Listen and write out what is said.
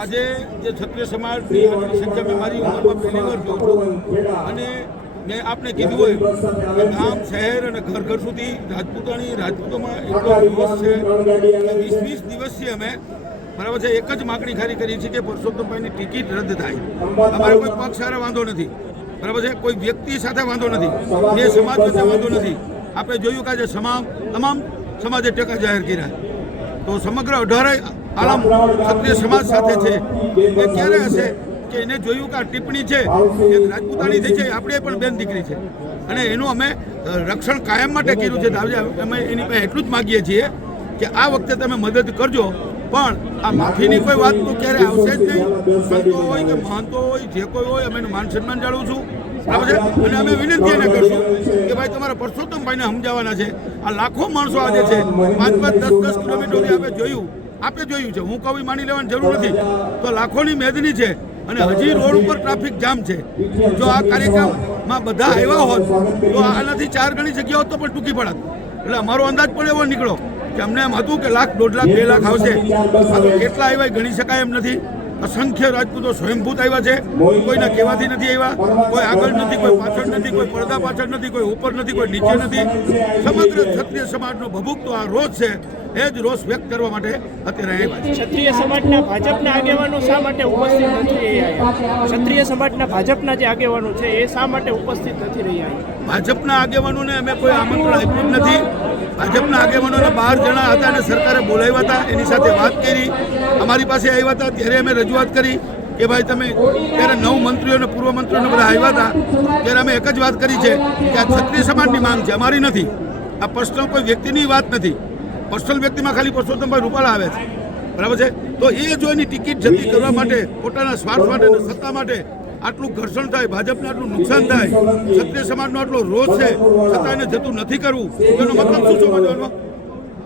આજે જે ક્ષત્રિય સમાજની સંખ્યા મેં મારી ઉંમરમાં પહેલી વાર જોઉં છું અને મેં આપને કીધું હોય કે ગામ, શહેર અને ઘર ઘર સુધી રાજપૂતાણી રાજપૂતોમાં એટલો દિવસ છે કે વીસ વીસ દિવસથી અમે બરાબર છે, એક જ માગણી ખાલી કરી છે કે પરસોત્તમભાઈની ટિકિટ રદ થાય. અમારે કોઈ પક્ષ સાથે વાંધો નથી. બરાબર છે, કોઈ વ્યક્તિ સાથે વાંધો નથી. એ સમાજ સાથે વાંધો નથી. આપણે જોયું કે આજે તમામ તમામ સમાજે ટેકા જાહેર કર્યા. તો સમગ્ર અઢારે આલમ ક્ષત્રિય સમાજ સાથે છે. એ ક્યારે હશે કે એને જોયું કે આ ટિપ્પણી છે એક રાજપૂતાણી થઈ છે, આપણે પણ બેન દીકરી છે. અને એનું અમે રક્ષણ કાયમ માટે કર્યું છે. અમે એની પાસે એટલું જ માગીએ છીએ કે આ વખતે તમે મદદ કરજો. પણ આ માફીની કોઈ વાત તો ક્યારે આવશે જ નહીં. સંતો હોય કે મહંતો હોય, જે કોઈ હોય, અમે એનું માન સન્માન જાળવું છું. બરાબર છે? અને અમે વિનંતી એને કરશું કે ભાઈ તમારા પરસોત્તમભાઈને સમજાવવાના છે. આ લાખો માણસો આજે છે. પાંચ પાંચ, દસ દસ કિલોમીટરથી આપણે જોયું આપણે જોયું છે. હું કવિ માની લેવાની જરૂર નથી. તો લાખોની મેદની છે અને હજી રોડ ઉપર ટ્રાફિક જામ છે. જો આ કાર્યક્રમમાં બધા આવ્યા હોત, તો આનાથી ચાર ગણી જગ્યાઓ તો પણ ટૂંકી પડત. એટલે અમારો અંદાજ પણ એવો નીકળો કે અમને એમ હતું કે લાખ, દોઢ લાખ, બે લાખ આવશે. તો કેટલા આવ્યા ગણી શકાય એમ નથી. અસંખ્ય રાજપૂતો સ્વયંભૂત આવ્યા છે. કોઈના કહેવાથી નથી આવ્યા. કોઈ આગળ નથી, કોઈ પાછળ નથી, કોઈ પડદા પાછળ નથી, કોઈ ઉપર નથી, કોઈ નીચે નથી. સમગ્ર ક્ષત્રિય સમાજનો ભભૂકતો આ રોજ છે. એ જ રોષ વ્યક્ત કરવા માટે અત્યારે ક્ષત્રિય સમાજના ભાજપના આગેવાનો શા માટે ઉપસ્થિત નથી રહ્યા ક્ષત્રિય સમાજના ભાજપના જે આગેવાનો છે એ શા માટે ઉપસ્થિત નથી રહ્યા ભાજપના આગેવાનોને અમે કોઈ આમંત્રણ આપ્યું નથી. ભાજપના આગેવાનોને બાર જણા હતા અને સરકારે બોલાવ્યા હતા એની સાથે વાત કરી. અમારી પાસે આવ્યા હતા ત્યારે અમે રજૂઆત કરી કે ભાઈ તમે ત્યારે નવ મંત્રીઓ અને પૂર્વ મંત્રીઓને બધા આવ્યા હતા ત્યારે અમે એક જ વાત કરી છે કે આ ક્ષત્રિય સમાજની માંગ છે અમારી નથી. આ પ્રશ્ન કોઈ વ્યક્તિની વાત નથી. પર્સનલ વ્યક્તિમાં ખાલી પરસોત્તમભાઈ રૂપાલા આવે છે. બરાબર છે? તો એ જો એની ટિકિટ જતી કરવા માટે પોતાના સ્વાર્થ માટે સત્તા માટે આટલું ઘર્ષણ થાય, ભાજપને આટલું નુકસાન થાય, ક્ષત્રિય સમાજનો આટલો રોષ છે, છતાં એને જતું નથી કરવું એનો મતલબ શું સમજવાનો?